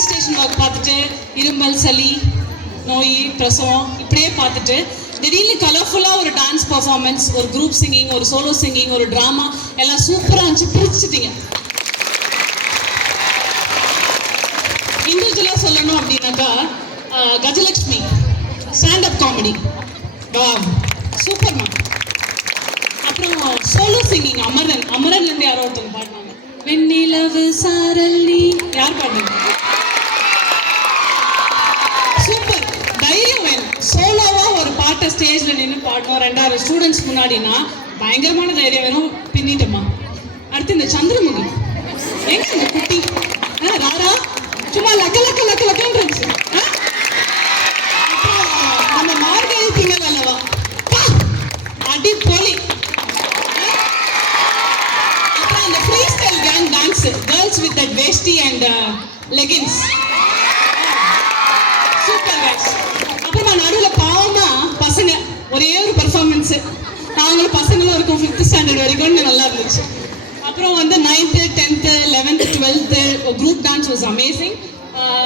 Administration work பார்த்துட்டு இருமல் சளி நோய் பிரசவம் இப்படியே பார்த்துட்டு திடீர்னு கலர்ஃபுல்லாக ஒரு டான்ஸ் பர்ஃபார்மன்ஸ், ஒரு குரூப் சிங்கிங், ஒரு சோலோ சிங்கிங், ஒரு ட்ராமா எல்லாம் சூப்பராக இருந்துச்சு, பிடிச்சிட்டீங்க. இண்டிவிஜுவலாக சொல்லணும் அப்படின்னாக்கா கஜலக்ஷ்மி ஸ்டாண்டப் காமெடி சூப்பர்மா. அப்புறம் சோலோ சிங்கிங் அமரன்லேருந்து யாரோ ஒருத்தவங்க பாடினாங்க, வெண்ணிலவு சாரல்லி, யார் பாடுங்க? சூப்பர். தைரியம் வேணும். சோலோவா ஒரு பாட்டை ஸ்டேஜ்ல நின்று பாடணும் 2000 ஸ்டூடெண்ட்ஸ் முன்னாடினா பயங்கரமான தைரியம் வேணும். பின்னிட்டோமா. அடுத்து இந்த சந்திரமுகி எங்க இந்த குட்டி ராரா சும்மா லக்க லக்க லக்க லக்கன்னு இருந்துச்சு. நம்ம மார்கழி திங்கள் அல்லவா, அடி போலி. அப்புறம் அந்த free style gang dance, girls with that veshti and leggings, super guys. அப்புறமா நடுவில் பாவமா பசங்க ஒரே ஒரு பர்ஃபார்மன்ஸ், நாங்களும் பசங்களும் இருக்கும் 5th ஸ்டாண்டர்ட் வரைக்கும் நல்லா இருந்துச்சு. அப்புறம் வந்து 9th 10th 11th 12th group dance was amazing.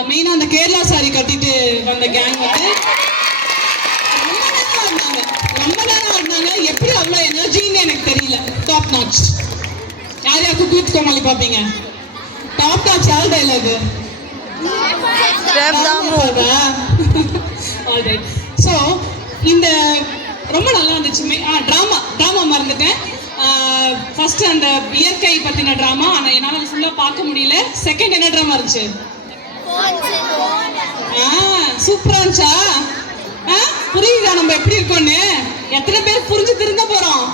மெயினாக அந்த கேரளா சாரி கட்டிட்டு வந்த கேங் வந்து ரொம்ப நேரம் ஆடினாங்க. எப்படி அவ்வளோ எனர்ஜின்னு எனக்கு தெரியல. Top notch. யார் யாருக்கு கூத்து கோமாளி பார்ப்பீங்க? டாப் நாச் யார் டைலாக்? ஸோ இந்த ரொம்ப நல்லா இருந்துச்சு. ட்ராமா மறந்துட்டேன். ஃபர்ஸ்ட் அந்த இயற்கை பற்றின ட்ராமா, ஆனால் என்னால் ஃபுல்லாக பார்க்க முடியல. செகண்ட் என்ன ட்ராமா இருந்துச்சு? சூப்பரா இருந்துச்சா? புரியுதா நம்ம எப்படி இருக்கோன்னு? எத்தனை பேர் புரிஞ்சு திருந்த போறோம்?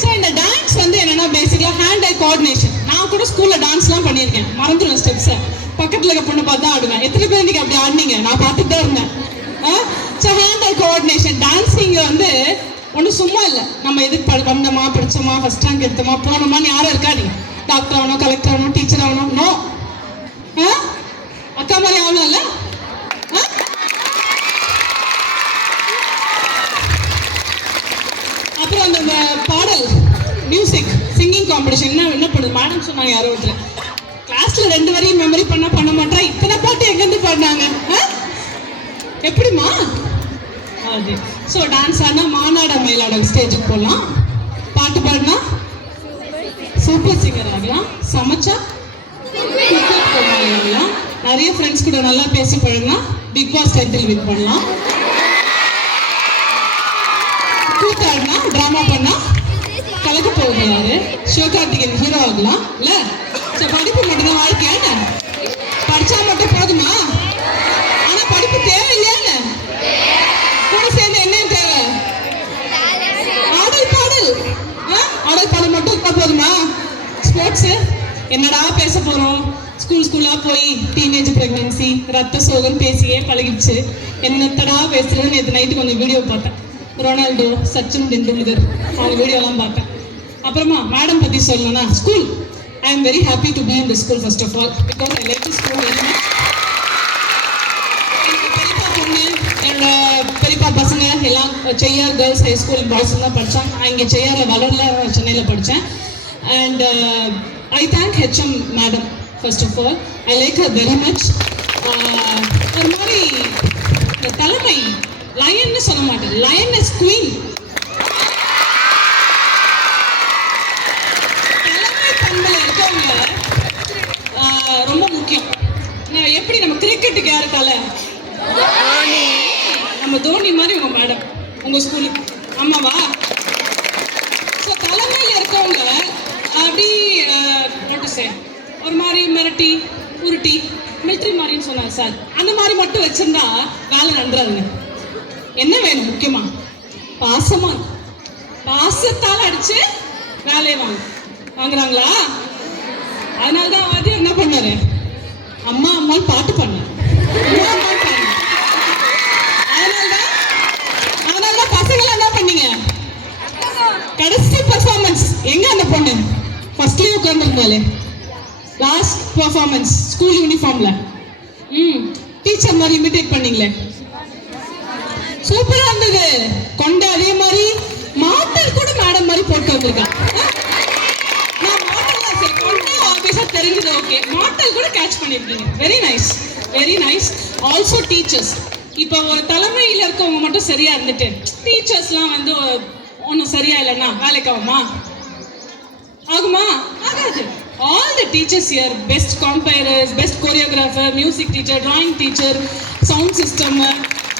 ஸோ இந்த டான்ஸ் வந்து என்னன்னா பேசிக்கலாக ஹேண்ட் ஐ கோஆர்டினேஷன். நான் கூட ஸ்கூல்ல டான்ஸ்லாம் பண்ணியிருக்கேன், மறந்துடுவேன் ஸ்டெப்ஸை. பக்கத்தில் இருக்க பொண்ணு பார்த்து தான் ஆடுவேன். எத்தனை பேர் இன்னைக்கு அப்படி ஆடினீங்க? நான் பார்த்துட்டு தான் இருந்தேன். ஸோ ஹேண்ட் ஐ கோஆர்டினேஷன் டான்ஸிங் வந்து ஒன்றும் சும்மா இல்லை. நம்ம எதுக்கு வந்தோமா, படித்தோமா, ஃபர்ஸ்ட் ரேங்க் எடுத்தோமா, போனோமான்னு யாரும் இருக்காது. டாக்டர் ஆகணும், கலெக்டர் ஆகணும், டீச்சர் ஆகணும், நோ. அக்கா மாதிரி ஆகணும் இல்லை? அப்புறம் அந்த பாடல் மியூசிக் சிங்கிங் காம்படிஷன் என்ன பண்ணுது மேடம் சொன்னாங்க யாரோ ஒருத்தர். கிளாஸ்ல 2 வரையும் மெமரி பண்ண மாட்டா. இத்தனை பாட்டு எங்கேருந்து பாடினாங்க? எப்படிமா? அது ஸோ டான்ஸ் ஆனா மாநாட மயிலாடம் ஸ்டேஜுக்கு போகலாம். பாட்டு பாடினா சூப்பர் சிங்கர் ஆகலாம். சமைச்சா ஆகலாம். நிறைய ஃப்ரெண்ட்ஸ் கூட நல்லா பேசி பழகினா பிக் பாஸ் டைட்டில் வின் பண்ணலாம். கூத்தாடினா ட்ராமா பண்ணா கலக்க போகுது யாரு? சிவகார்த்திகேயன் ஹீரோ ஆகலாம் இல்ல? ஸோ படிப்பு மட்டும்தான் வாழ்க்கையான? படிச்சா மட்டும் போதுமா? ஆனா படிப்பு தேவையில்லையான்னு கூட சேர்ந்து என்ன தேவை? ஆடல் பாடல் மட்டும் இருக்கா போதுமா? ஸ்போர்ட்ஸ் என்னடா பேச போறோம்? ஸ்கூலா போய் டீனேஜ் பிரெக்னன்சி ரத்த சோகம் பேசியே பழகிடுச்சு. என்னத்தடா பேசுறதுன்னு நேற்று நைட்டு கொஞ்சம் வீடியோ பார்த்தேன். ரொனால்டோ, சச்சின் டெண்டுல்கர் அவங்க வீடியோலாம் பார்த்தேன். அப்புறமா மேடம் பற்றி சொல்லணும்னா school, I am very happy to be in the school first of all because I like the school very much. பெரியப்பா பொண்ணு, என்னோட பெரியப்பா பசங்க எல்லாம் Cheyyar girls high school boys தான் படித்தான். நான் இங்கே செய்யாரில் வளரல, சென்னையில் படித்தேன். And I thank HM madam first of all. I like her very much. ஒரு மாதிரி தலைமை லயன்னு சொல்ல மாட்டேன், லயனஸ் குவீன். தலைமை பண்புல இருக்கவங்க ரொம்ப முக்கியம். எப்படி நம்ம கிரிக்கெட்டுக்கு யாரு தலை? நம்ம தோனி மாதிரி உங்க மேடம் உங்க ஸ்கூலுக்கு ஆமாவா? ஸோ தலைமையில் இருக்கவங்க அப்படி ஒரு மாதிரி மிரட்டி உருட்டி மிலிட்ரி மாதிரின்னு சொன்னாங்க சார். அந்த மாதிரி மட்டும் வச்சிருந்தா வேலை நன்றாதுங்க. என்ன வேணும்? முக்கியமா பாசமா, பாசத்தால் அடிச்சு வேலையை வாங்குறாங்களா? அதனால்தான் வாத்தியார் என்ன பண்ணாரு? அம்மா அம்மான்னு பாட்டு பண்ணாரு. அதனால்தான் பசங்களை என்ன பண்ணீங்க? கடைசி பர்ஃபார்மன்ஸ் எங்க அந்த பொண்ணு ஃபர்ஸ்ட்லயே உட்கார்ந்துருந்தாலே, லாஸ்ட் பர்ஃபார்மன்ஸ் ஸ்கூல் யூனிஃபார்ம்ல டீச்சர் மாதிரி இமிடேட் பண்ணீங்களே, சூப்பரா இருந்தது. கொண்ட அதே மாதிரி மாட்டல் கூட மேடம் மாதிரி போட்டு வந்திருக்கான். நான் மாட்டல் சரி கொண்ட ஆபீஸா தெரிஞ்சது. ஓகே ஓகே, மாட்டல் கூட கேட்ச் பண்ணிருக்கீங்க. Very nice, very nice. Also teachers. இப்போ ஒரு தலைமையில் இருக்கவங்க மட்டும் சரியா இருந்துட்டு டீச்சர்ஸ்லாம் வந்து ஒன்றும் சரியா இல்லைன்னா வேலைக்கு ஆகுமா? ஆகுமா? ஆகாது. All the teachers here, best comperers, best choreographer, music teacher, drawing teacher, sound system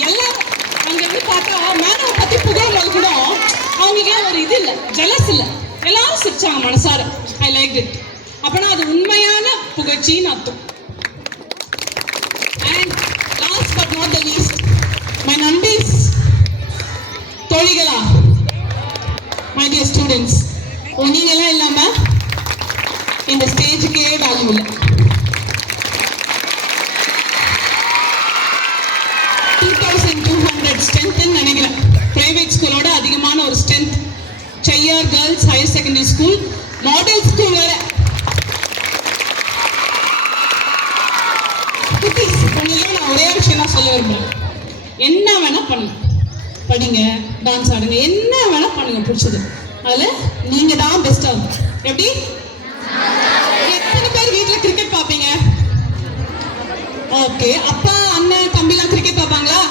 எல்லாரும் அங்கேருந்து பார்த்தா மேடவை பற்றி புகழ்வது கூட அவங்களுக்கு ஒரு இது இல்லை, ஜலஸ் இல்லை. எல்லாரும் சிரிச்சாங்க மனசார. I like it. அப்பனா அது உண்மையான புகழ்ச்சின்னு அர்த்தம். And last but not the least, my நண்பீஸ், தோழிகளா, மை டியர் ஸ்டூடெண்ட்ஸ், நீங்களாம் இல்லாம இந்த ஸ்டேஜுக்கே வேல்யூ இல்லை. 2200 ஸ்ட்ரென்த் நினைக்கிறேன். பிரைவேட் ஸ்கூலோட அதிகமான ஒரு strength. Cheyyar girls higher secondary school, model school வேற. நான் ஒரே விஷயம் தான் சொல்ல விரும்புறேன். என்ன வேணா பண்ணுங்க, படிங்க, டான்ஸ் ஆடுங்க, என்ன வேணா பண்ணுங்க பிடிச்சது. அதுல நீங்க தான் பெஸ்டா இருக்கும். எப்படி? எத்தனை பேர் வீட்டுல கிரிக்கெட் பாப்பீங்க? ஓகே, அப்பா அண்ணன் தம்பிலாம் கிரிக்கெட் பார்ப்பாங்களா?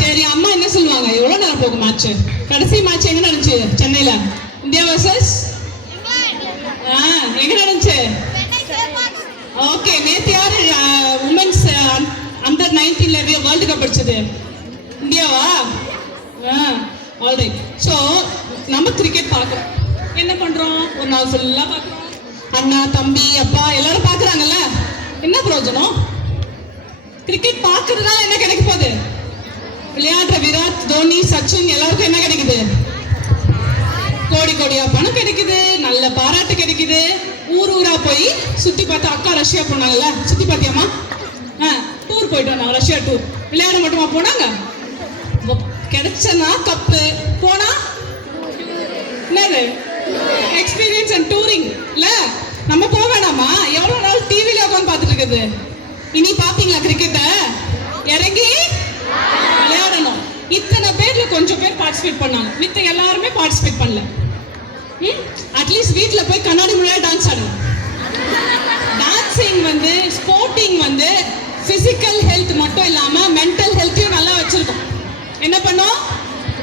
சரி, அம்மா என்ன சொல்லுவாங்க? எவ்வளவு நேரம் போகும் மேட்ச்? கடைசி மேட்ச் எங்க நடந்துச்சு? சென்னையில இந்தியா வர்சஸ் எங்க நடந்துச்சு? ஓகே, நேத்து யாரு உமன்ஸ் அண்டர் 19 வேர்ல்டு கப் அடிச்சது? இந்தியாவா? ஆல்ரைட். ஸோ நம்ம கிரிக்கெட் பார்க்குறோம். என்ன பண்றோம்? ஒரு நாள் ஃபுல்லா பார்க்குறோம். அண்ணா தம்பி அப்பா எல்லாரும் பார்க்குறாங்கல்ல. என்ன பிரயோஜனம்? கிரிக்கெட் பார்க்கறதுனால என்ன கிடைக்க போகுது? விளையாடுற விராட், தோனி, சச்சின் எல்லாருக்கும் என்ன கிடைக்குது? கோடி கோடியா பணம் கிடைக்குது, நல்ல பாராட்டு கிடைக்குது. ஊர் ஊரா போய் சுத்தி பார்த்தா, அக்கா ரஷ்யா போனாங்கல்ல, சுத்தி பார்த்தியாமா? டூர் போயிட்டு வந்தாங்க, ரஷ்யா டூர். விளையாட மட்டுமா போனாங்க? கிடைச்சனா கப்பு, போனா என்னது? எக்ஸ்பீரியன்ஸ் அண்ட் டூரிங் இல்ல? நம்ம போக வேணாமா? எவ்வளவு நாள் டிவில உட்காந்து பார்த்துட்டு இருக்குது? இனி பாப்பீங்களா கிரிக்கெட்ட? இறங்கி விளையாடணும். இத்தனை பேர்ல கொஞ்சம் பேர் பார்ட்டிசிபேட் பண்ணாங்க, மித்த எல்லாருமே பார்ட்டிசிபேட் பண்ணல. அட்லீஸ்ட் வீட்டுல போய் கண்ணாடி முன்னாடி டான்ஸ் ஆடுங்க. டான்சிங் வந்து, ஸ்போர்ட்டிங் வந்து பிசிக்கல் ஹெல்த் மட்டும் இல்லாம மென்டல் ஹெல்த்தையும் நல்லா வச்சிருக்கும். என்ன பண்ணும்?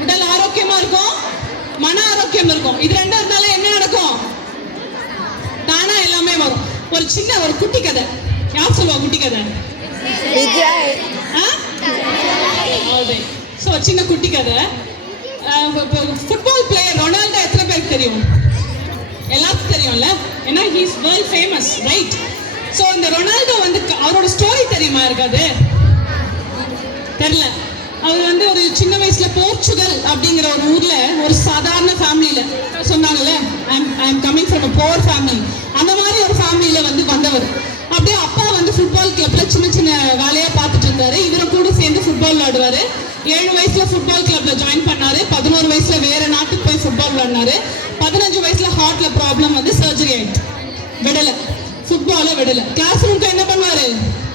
உடல் ஆரோக்கியமா இருக்கும், மன ஆரோக்கியம் இருக்கும். இது ரெண்டும் இருந்தாலும் என்ன நடக்கும்? தானா எல்லாமே வரும். ஒரு சின்ன ஒரு குட்டி கதை யார் சொல்லுவா? குட்டி கதை சோ சின்ன குட்டி கதை. ஃபுட்பால் பிளேயர் ரொனால்டோ எத்தனை பேருக்கு தெரியும்? எல்லாருக்கும் தெரியும்ல, ஏன்னா he is world famous, right? So இந்த ரொனால்டோ வந்து அவரோட ஸ்டோரி தெரியுமா? இருக்காது, தெரியல. அவர் வந்து ஒரு சின்ன வயசுல போர்ச்சுகல் அப்படிங்கிற ஒரு ஊர்ல ஒரு சாதாரண ஃபேமிலியில சொன்னாங்கல்ல, I am coming from a poor family, அந்த மாதிரி ஒரு ஃபேமிலியில வந்து வந்தவர். அப்படியே அப்பா வந்து ஃபுட்பால் கிளப்ல சின்ன சின்ன வேலையா பார்த்துட்டு இருந்தாரு. இவரும் கூட சேர்ந்து ஃபுட்பால் விளையாடுவாரு. 7 வயசுல ஃபுட்பால் கிளப்ல ஜாயின் பண்ணாரு. 11 வயசுல வேற நாட்டுக்கு போய் ஃபுட்பால் விளையாடினாரு. 15 வயசுல ஹார்ட்ல ப்ராப்ளம் வந்து சர்ஜரி ஆயிடுச்சு. விடல, ஃபுட்பால விடல. கிளாஸ் ரூம்க்கு என்ன பண்ணுவாரு?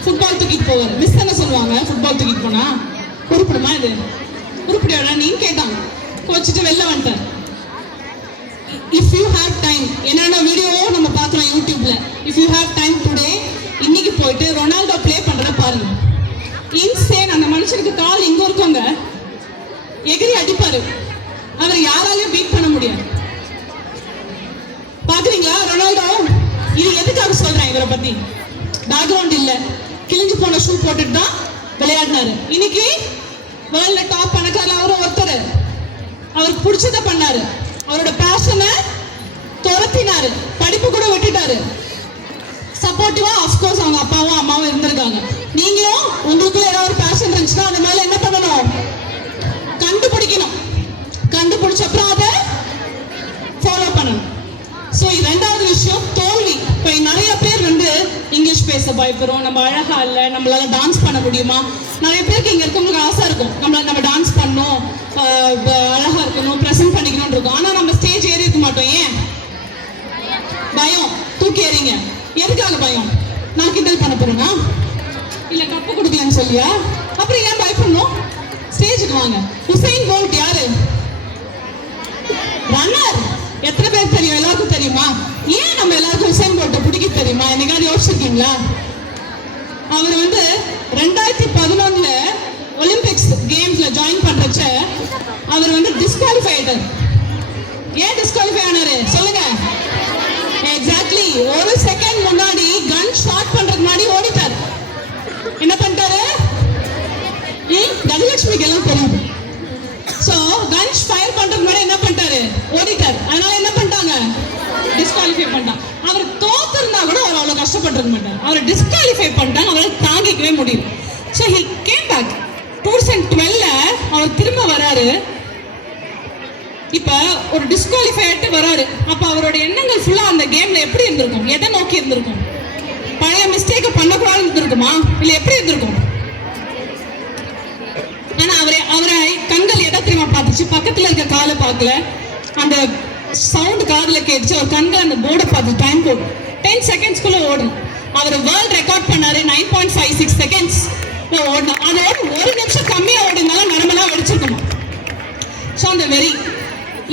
ஃபுட்பால் தூக்கிட்டு போவாரு. மிஸ் என்ன சொல்லுவாங்க? ஃபுட்பால் தூக்கிட்டு போனா உருப்பிடுமா? இது உருப்பிடியாடா நீங்க கேட்டாங்க. கோச்சிட்டு வெளில வந்துட்டார். இஃப் யூ ஹேவ் டைம், என்னென்ன வீடியோவோ நம்ம பார்க்குறோம் யூடியூப்ல. If you have time today, இன்னைக்கு போயிட்டு ரொனால்டோ ப்ளே பண்றத பாருங்க. இன்சேன். அந்த மனுஷனுக்கு கால் இங்க இருக்கோங்க, எகிரி அடிப்பாரு. அவர் யாராலையும் பீட் பண்ண முடியாது. பாக்குறீங்களா ரொனால்டோ? இது எதுக்காக சொல்றேன் இவரை பத்தி? பேக்ரவுண்ட் இல்ல, கிழிஞ்சு போன ஷூ போட்டுட்டு தான் விளையாடினாரு. இன்னைக்கு வேர்ல்ட்ல டாப் பணக்காரர் அவரும் ஒருத்தர். அவருக்கு பிடிச்சத பண்ணாரு, அவரோட பேஷனை துரத்தினாரு, படிப்பு கூட விட்டுட்டாரு. சப்போர்ட்டிவா ஆஃப்கோர்ஸ் அவங்க அப்பாவும் அம்மாவும் இருந்திருக்காங்க. நீங்களும் உங்களுக்குள்ள ஏதாவது ஒரு பேஷன் இருந்துச்சுன்னா அந்த மேல என்ன பண்ணணும்? கண்டுபிடிக்கணும். கண்டுபிடிச்ச அப்புறம் அதை ஃபாலோ பண்ணணும். ஸோ ரெண்டாவது விஷயம் தோல்வி. இப்போ நிறைய பேர் வந்து இங்கிலீஷ் பேச பயப்படுறோம், நம்ம அழகா இல்லை, நம்மளால டான்ஸ் பண்ண முடியுமா? நிறைய பேருக்கு இங்க இருக்கவங்களுக்கு ஆசை இருக்கும், நம்ம டான்ஸ் பண்ணணும், அழகா இருக்கணும், ப்ரெசென்ட் பண்ணிக்கணும்னு இருக்கும். ஆனா நம்ம ஸ்டேஜ் ஏறி இருக்க மாட்டோம். ஏன்? பயம். தூக்கி ஏறிங்க. எதுக்காக பயம்? நான் கிண்டல் பண்ண போறேன்னா, இல்ல கப்பு கொடுக்கலன்னு சொல்லியா? அப்புறம் ஏன் பயப்படணும்? ஸ்டேஜுக்கு வாங்க. உசைன் போல்ட் யாரு? ரன்னர். எத்தனை பேர் தெரியும்? எல்லாருக்கும் தெரியுமா? ஏன் நம்ம எல்லாருக்கும் உசைன் போல்ட்டை பிடிக்க தெரியுமா? என்னைக்காவது அவர் வந்து டிஸ்குவாலிஃபை ஆயிட்டார். ஏன் டிஸ்குவாலிஃபை ஆனாரு சொல்லுங்க? எக்ஸாக்ட்லி, ஒரு செகண்ட் முன்னாடி கன் ஷாட் பண்றதுக்கு முன்னாடி ஓடிட்டார். என்ன பண்ணிட்டாரு? தனலட்சுமிக்கு எல்லாம் தெரியும். சோ கன் ஃபயர் பண்றதுக்கு முன்னாடி என்ன பண்ணிட்டாரு? ஓடிட்டார். அதனால என்ன பண்ணிட்டாங்க? டிஸ்குவாலிஃபை பண்ணிட்டாங்க. அவர் தோத்துருந்தா கூட அவர் அவ்வளவு கஷ்டப்பட்டிருக்க மாட்டார். அவரை டிஸ்குவாலிஃபை பண்ணிட்டாங்க. அவரால் தாங்கிக்கவே முடியும். So he came back. 2012 அவர் திரும்ப வராரு. இப்ப ஒரு டிஸ்குவாலிஃபை ஆயிட்டு வராரு. அப்ப அவரோட எண்ணங்கள் ஃபுல்லா அந்த கேம்ல எப்படி இருந்திருக்கும்? எதை நோக்கி இருந்திருக்கும்? பழைய மிஸ்டேக் பண்ணக்கூடாது இருந்திருக்குமா, இல்ல எப்படி இருந்திருக்கும்? ஆனா அவரை கண்கள் எதை தெரியுமா பார்த்துச்சு? பக்கத்துல இருக்க காலை பார்க்கல, அந்த சவுண்ட் காதுல கேட்டுச்சு. அவர் கண்கள் அந்த போர்டை பார்த்து டைம் போர்டு 10 செகண்ட்ஸ்குள்ள ஓடும். அவர் வேர்ல்ட் ரெக்கார்ட் பண்ணாரு 9.56 செகண்ட்ஸ் ஓடணும். அது ஒரு நிமிஷம் கம்மியா ஓடுனால நரம்பெல்லாம் வெடிச்சிருக்குமா. ஸோ அந்த வெறி.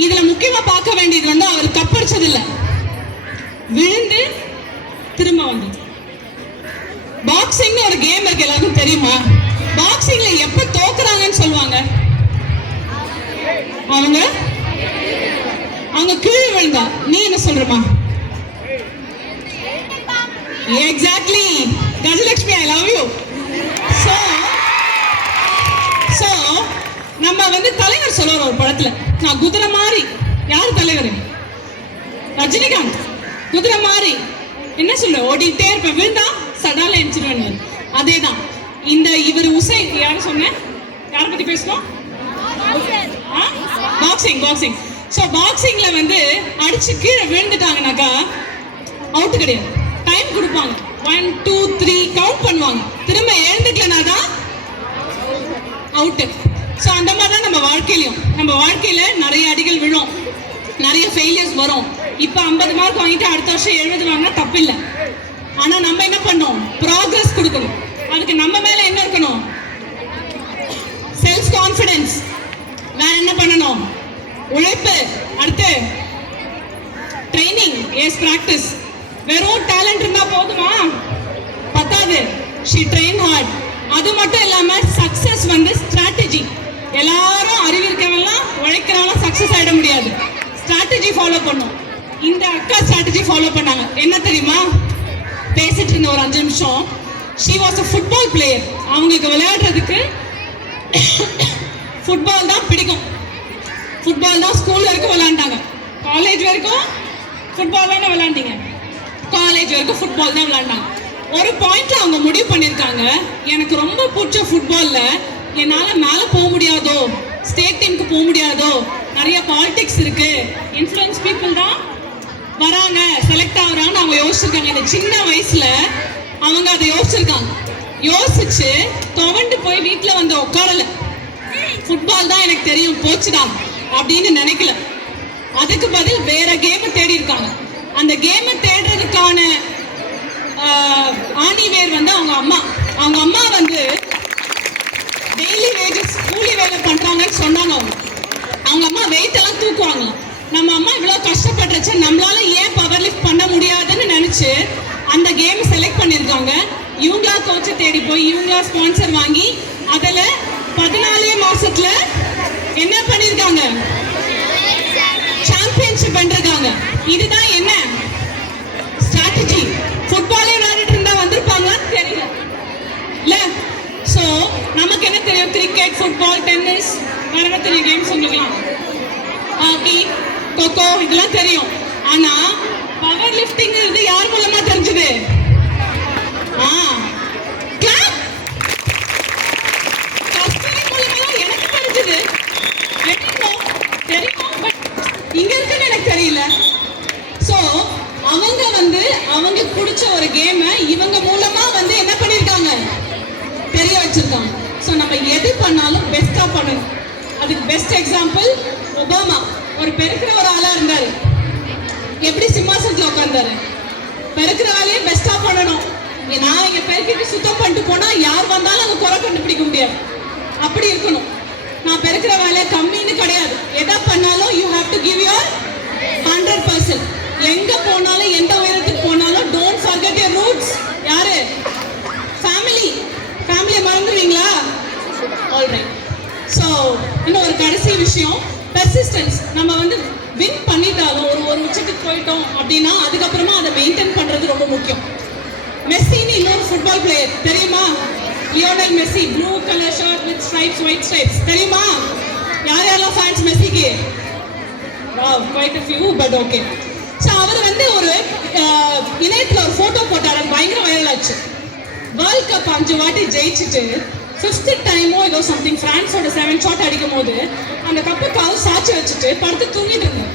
இதுல முக்கியமா பார்க்க வேண்டியது வந்து அவர் கப்படிச்சது இல்ல, விழுந்து திரும்ப வந்தது. பாக்ஸிங்னு ஒரு கேம் இருக்கு, எல்லாருக்கும் தெரியுமா? பாக்ஸிங்ல எப்ப தோக்குறாங்கன்னு சொல்லுவாங்க? அவங்க கீழே விழுந்தா. நீ என்ன சொல்றமா? Exactly, Gajalakshmi, I love you. So நம்ம வந்து தலைவர் சொல்லுவார் ஒரு படத்துல, நான் குதிரை மாதிரி. யார் தலைவர்? ரஜினிகாந்த். குதிரை மாதிரி என்ன சொல்ற? ஓடிட்டே இருப்பேன், விழுந்தா சடால எரிச்சிருவேன். அதேதான் இந்த இவர் உசைன். யாரும் சொன்ன? யார பத்தி பேசணும்? பாக்ஸிங். சோ பாக்ஸிங்ல வந்து அடிச்சு கீழே விழுந்துட்டாங்கனாக்கா அவுட் கிடையாது. டைம் கொடுப்பாங்க. 1 2 3 கவுண்ட் பண்ணுவாங்க. திரும்ப எழுந்துக்கலனா தான் அவுட். ஸோ அந்த மாதிரி தான் நம்ம வாழ்க்கையில நிறைய அடிகள் விழும், நிறைய ஃபெயிலியர்ஸ் வரும். இப்போ 50 மார்க் வாங்கிட்டு அடுத்த வருஷம் 70 வாங்கினா தப்பு இல்லை. ஆனா நம்ம என்ன பண்ணோம்? ப்ராக்ரஸ் கொடுக்கணும். அதுக்கு நம்ம மேல என்ன இருக்கணும்? Self confidence. வேற என்ன பண்ணணும்? உழைப்பு. அடுத்து ட்ரைனிங், பிராக்டிஸ். வெறும் டேலண்ட் இருந்தா போதுமா? பத்தாது. She train hard. அது மட்டும் இல்லாம சக்சஸ் வந்து ஸ்ட்ராட்டஜி. எல்லாரும் அறிவிருக்கவெல்லாம் உழைக்கிறவங்க சக்சஸ் ஆயிட முடியாது. ஸ்ட்ராட்டஜி ஃபாலோ பண்ணும். இந்த அக்கா ஸ்ட்ராட்டஜி ஃபாலோ பண்ணாங்க. என்ன தெரியுமா? பேசிட்டு இருந்த ஒரு 5 நிமிஷம். She was a football player. அவங்களுக்கு விளையாடுறதுக்கு ஃபுட்பால் தான் பிடிக்கும். ஃபுட்பால் தான் ஸ்கூல் வரைக்கும் விளையாண்டாங்க. காலேஜ் வரைக்கும் ஃபுட்பால் தானே விளையாண்டீங்க? காலேஜ் வரைக்கும் ஃபுட்பால் தான் விளையாண்டாங்க. ஒரு பாயிண்ட்ல அவங்க முடிவு பண்ணிருக்காங்க, எனக்கு ரொம்ப பிடிச்ச ஃபுட்பால்ல என்னால மேல போக முடியாதோ, ஸ்டேட் டீமுக்கு போக முடியாதோ, நிறைய பாலிடிக்ஸ் இருக்கு, இன்ஃப்ளூயன்ஸ் பீப்புள் தான் வராங்க, செலக்ட் ஆகுறாங்கன்னு அவங்க யோசிச்சிருக்காங்க. இந்த சின்ன வயசுல அவங்க அதை யோசிச்சு துவண்டு போய் வீட்டுல வந்து உட்காரல. ஃபுட்பால் தான் எனக்கு தெரியும், போச்சுடா அப்படின்னு நினைக்கல. அதுக்கு பதில் வேற கேமை தேடி இருக்காங்க. அந்த கேமை தேடுறதுக்கான ஆணிவேர் வந்து அவங்க அம்மா வந்து டெய்லி வேஜஸ் கூலி வேலை பண்றாங்கன்னு சொன்னாங்க. அவங்க அம்மா வெயிட் எல்லாம் தூக்குவாங்களாம். நம்ம அம்மா இவ்வளவு கஷ்டப்பட்டுச்சு, நம்மளால ஏன் பவர் லிஃப்ட் பண்ண முடியாதுன்னு நினைச்சு அந்த கேம் செலக்ட் பண்ணிருக்காங்க. இவங்களா கோச்சை தேடி போய் இவங்களா ஸ்பான்சர் வாங்கி அதுல 14 மாசத்துல என்ன பண்ணிருக்காங்க? சாம்பியன்ஷிப் பண்ணிருக்காங்க. இதுதான் என்ன ஸ்ட்ராட்டஜி. ஃபுட்பாலே விளையாடிட்டு இருந்தா வந்திருப்பாங்களான்னு தெரியல இல்ல. சோ நமக்கு என்ன தெரியும்? கிரிக்கெட், ஃபுட்பால், டென்னிஸ், வேற என்ன தெரியும் கேம்ஸ் உங்களுக்குலாம்? ஹாக்கி, கொக்கோ, இதெல்லாம் தெரியும். ஆனா பவர் லிஃப்டிங் யார் மூலமா தெரிஞ்சது? எனக்கு தெரிஞ்சது தெரியும், பட் இங்க இருக்குன்னு எனக்கு தெரியல. சோ அவங்க வந்து அவங்க பிடிச்ச ஒரு கேம் இவங்க மூலமா வந்து என்ன பண்ணிருக்காங்க? தெரிய வச்சிருக்காங்க. சோ நம்ம எது பண்ணாலும் பெஸ்டா பண்ணணும். அதுக்கு பெஸ்ட் எக்ஸாம்பிள் ஒபாமா. ஒரு பெருக்கிற ஒரு ஆளா இருந்தாரு. எப்படி சிம்மாசனத்துல உட்கார்ந்தாரு? பெருக்கிற வேலையை பெஸ்டா பண்ணணும். நான் இங்க பெருக்கிட்டு சுத்தம் பண்ணிட்டு போனா யார் வந்தாலும் அங்க குறை கண்டுபிடிக்க முடியாது. அப்படி இருக்கணும். நான் பெருக்கிற வேலையை கம்மின்னு கிடையாது. எதை பண்ணாலும் you have to give your 100%. எங்க போனாலும் எந்த உயரத்துக்கு போனாலும் டோன்ட் ஃபர்கெட் யுவர் ரூட்ஸ். யாரு? ஃபேமிலியை மறந்துடுவீங்களா? ஆல்ரைட். ஸோ இன்னும் ஒரு கடைசி விஷயம், பெர்சிஸ்டன்ஸ். நம்ம வந்து வின் பண்ணிட்டாலும் ஒரு உச்சத்துக்கு போயிட்டோம் அப்படின்னா அதுக்கப்புறமா அதை மெயின்டைன் பண்றது ரொம்ப முக்கியம். மெஸ்ஸின்னு இன்னொரு ஃபுட்பால் பிளேயர் தெரியுமா? Lionel Messi, blue colour shirt with stripes, white stripes, தெரியுமா? யாரெல்லாம் ஃபேன்ஸ் மெஸ்ஸிக்கு? Wow, quite a few, but okay. So அவர் வந்து ஒரு இணையத்தில் ஒரு ஃபோட்டோ போட்டார், அது பயங்கர வைரல் ஆச்சு. வேர்ல்ட் கப் 5 வாட்டி ஜெயிச்சுட்டு 5th டைமோ ஏதோ சம்திங் பிரான்ஸோட 7 ஷாட் அடிக்கும் போது அந்த கப்புக்காக சாட்சி வச்சுட்டு படுத்து தூங்கிட்டு இருந்தார்.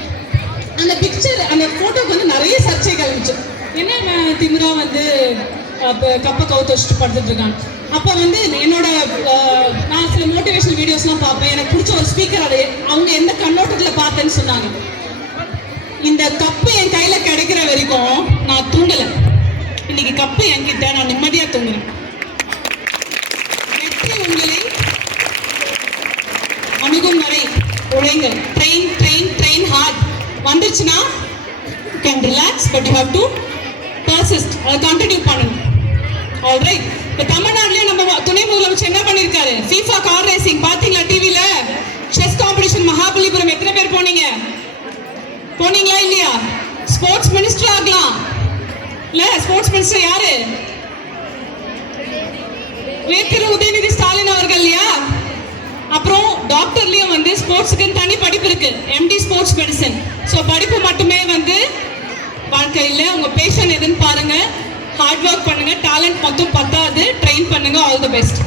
அந்த பிக்சர், அந்த ஃபோட்டோக்கு வந்து நிறைய சர்ச்சைகள் இருந்துச்சு. என்ன திமிரா வந்து கப்பை கவுத்து வச்சுட்டு படுத்துட்டு இருக்காங்க. அப்போ வந்து என்னோட நான் சில மோட்டிவேஷனல் வீடியோஸ்லாம் பார்ப்பேன். எனக்கு பிடிச்ச ஒரு ஸ்பீக்கர், அது அவங்க எந்த கண்ணோட்டத்தில் பார்த்தேன்னு சொன்னாங்க, இந்த கப்பு என் கையில கிடைக்கிற வரைக்கும் நான் தூங்கலை, இன்னைக்கு கப்பு என்கிட்ட, நான் நிம்மதியா தூங்குறேன். வெற்றி உங்களை அணுகும் வரை உழைங்க. Train train train hard. வந்துருச்சுன்னா you can relax, but you have to persist. அதை கண்டினியூ பண்ணணும். ஆல்ரைட். இப்போ தமிழ்நாட்டிலேயே நம்ம துணை முதலமைச்சர் என்ன பண்ணியிருக்காரு, FIFA கார் ரேசிங் பார்த்தீங்களா? டிவியில செஸ் காம்படிஷன் மகாபலிபுரம் எத்தனை பேர் போனீங்க? போனீங்களா இல்லையா? ஸ்போர்ட்ஸ் மினிஸ்டர் ஆகலாம் இல்ல? ஸ்போர்ட்ஸ் மினிஸ்டர் யாரு? திரு உதயநிதி ஸ்டாலின் அவர்கள் இல்லையா? அப்புறம் டாக்டர்லயும் வந்து ஸ்போர்ட்ஸுக்கு தனி படிப்பு இருக்கு, MD ஸ்போர்ட்ஸ் மெடிசன். ஸோ படிப்பு மட்டுமே வந்து வாழ்க்கையில் உங்க பேஷன் எதுன்னு பாருங்க, ஹார்ட் ஒர்க் பண்ணுங்க, டேலண்ட் மொத்தம் பத்தாது, ட்ரெயின் பண்ணுங்க. All the best.